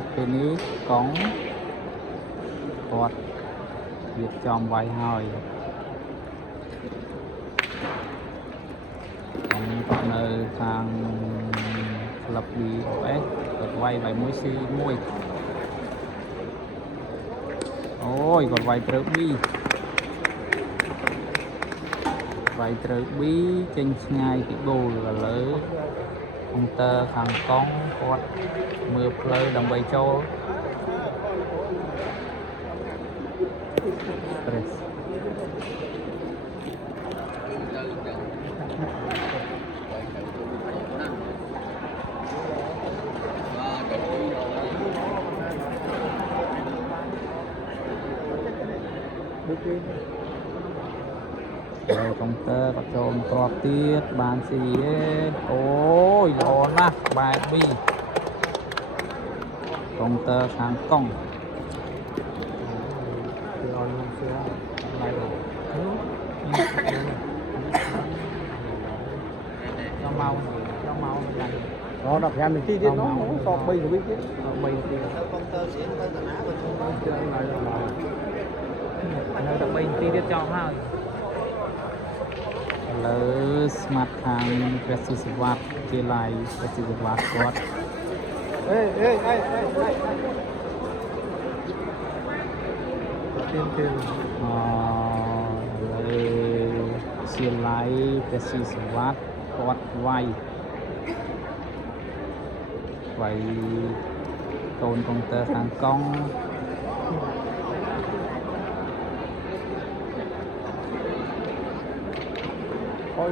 បាទពេលនេះកង់គាត់រៀបចំវាយហើយកង់គាត់នៅខាងក្លឹប BFS គាត់វាយមួយ C1 អូយគាត់វាយត្រូវ B វាយត្រូវ B ចេញឆ្ងាយពីគោលឥឡូវកុងទ័រខាងកង់គាត់មើលផ្លូវដើម្បីចូល Press ហើយកុងទ័រក៏ចូលគ្រាប់ទៀតបានស៊ីទេអូយល្អណាស់បែប B កុងទ័រខាងកង់đó đập em thì chi tiết nó so bây giờ biết chứ bây thì con tơ xịn tơ tận á rồi nó tập bình chi tiết cho ha ឥឡូវស្មាត់ខាងព្រះសុសវត្តជាឡាយព្រះសុសវត្តគាត់ ê tiền tiền ឥឡូវជាឡាយព្រះសុសវត្តគាត់វាយកូនកុងទ័រខាងកង់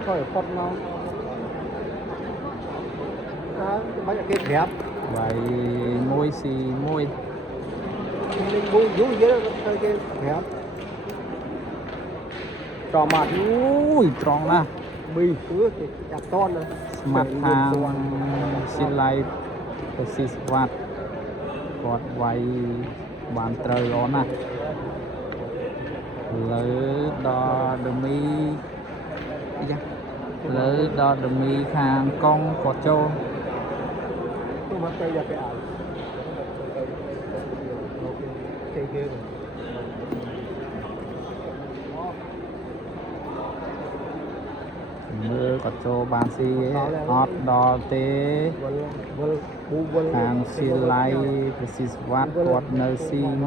thôi phật nó mấy cái đẹp វាយមួយ C1 mình bu vú dưới đó cái đẹp trò mặt អូយត្រង់ណាស់ bì cứ chặt con rồi ស្មាត់ខាងជាឡាយព្រះសុសវត្តគាត់វាយបានត្រូវល្អណាស់លើដល់ដមី លើដល់ដមីខាងកង់គាត់ចូល nhưng mà cây là cái ảo cây kia rồi មើលគាត់ចូលបានស៊ីអត់ដល់ទេ ខាងស៊ីឡៃព្រះសុសវត្តគាត់នៅ C1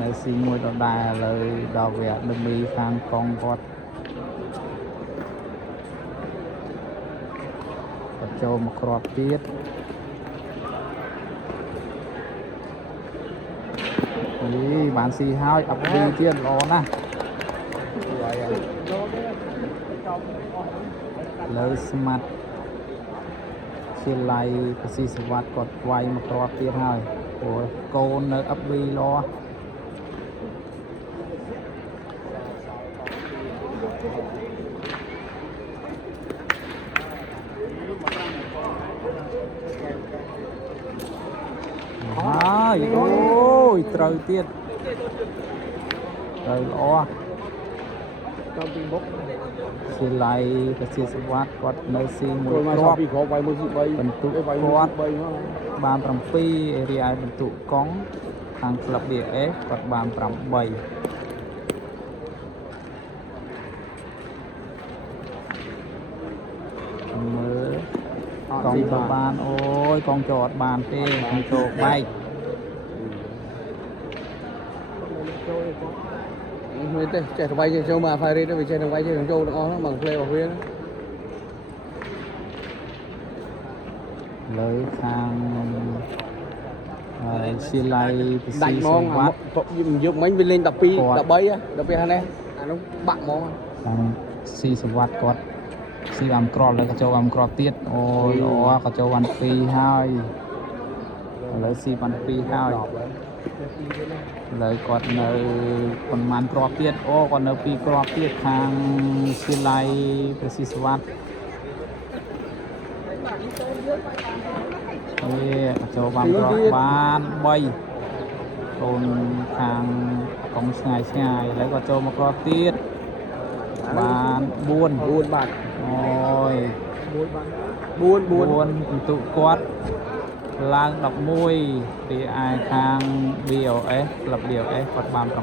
នៅ C1 ដដែលឥឡូវដល់វគ្គដមីខាងកង់គាត់ចូលមកគ្រាប់ទៀតនេះបានស៊ីហើយអបឌីទៀតល្អណាស់លើស្មាត់ជាឡាយព្រះសុសវត្តគាត់វាយមកគ្រាប់ទៀតហើយព្រោះកូននៅអបឌីល្អហើយអូយត្រូវទៀតត្រូវល្អ trong tin bốc ជាឡាយព្រះសុសវត្តគាត់នៅ C1 rồi mà គ្ sao រាប់ bị khó vay một chị bay បន្ទុក vay គា một ត់ chị bay nó បាន7រីឯបន្ទុកកង់ខាងក្លឹប BFS គាត់បាន8មើលកង់ទៅបានអូយកង់ចូលអត់បានទេកង់ចូលបែក người ta chạy bay trên châu mà phải đi nó bị chạy bay trên châu nó bằng play vào phía លើខាងស៊ីឡៃព្រះសុ đánh ស mong វត្ត giúp mấy bên lên đập pi đập bay á đập pi này nó bạn mong ខាងស៊ីសវត្តគាត់ស៊ីបានក្រល់แล้วក៏ចូលបានក្រល់ទៀតអូយល្អក៏ចូលបាន2ហើយឥឡូវស៊ីបាន2ហើយ លើគាត់នៅប្រមាណគ្រាប់ទៀតអូគាត់នៅ2គ្រាប់ទៀតខាងស៊ីឡៃព្រះសុសវត្តនេះចូលបានគ្រាប់បាន3កូនខាងកុំឆ្ងាយឥឡូវគាត់ចូលមកគ្រាប់ទៀតបាន4 bạn អូយ 4 bạn 4 បន្ទុកគាត់ ឡើង11ពីឯខាង BOS ក្លឹប BOS គាត់បាន8 4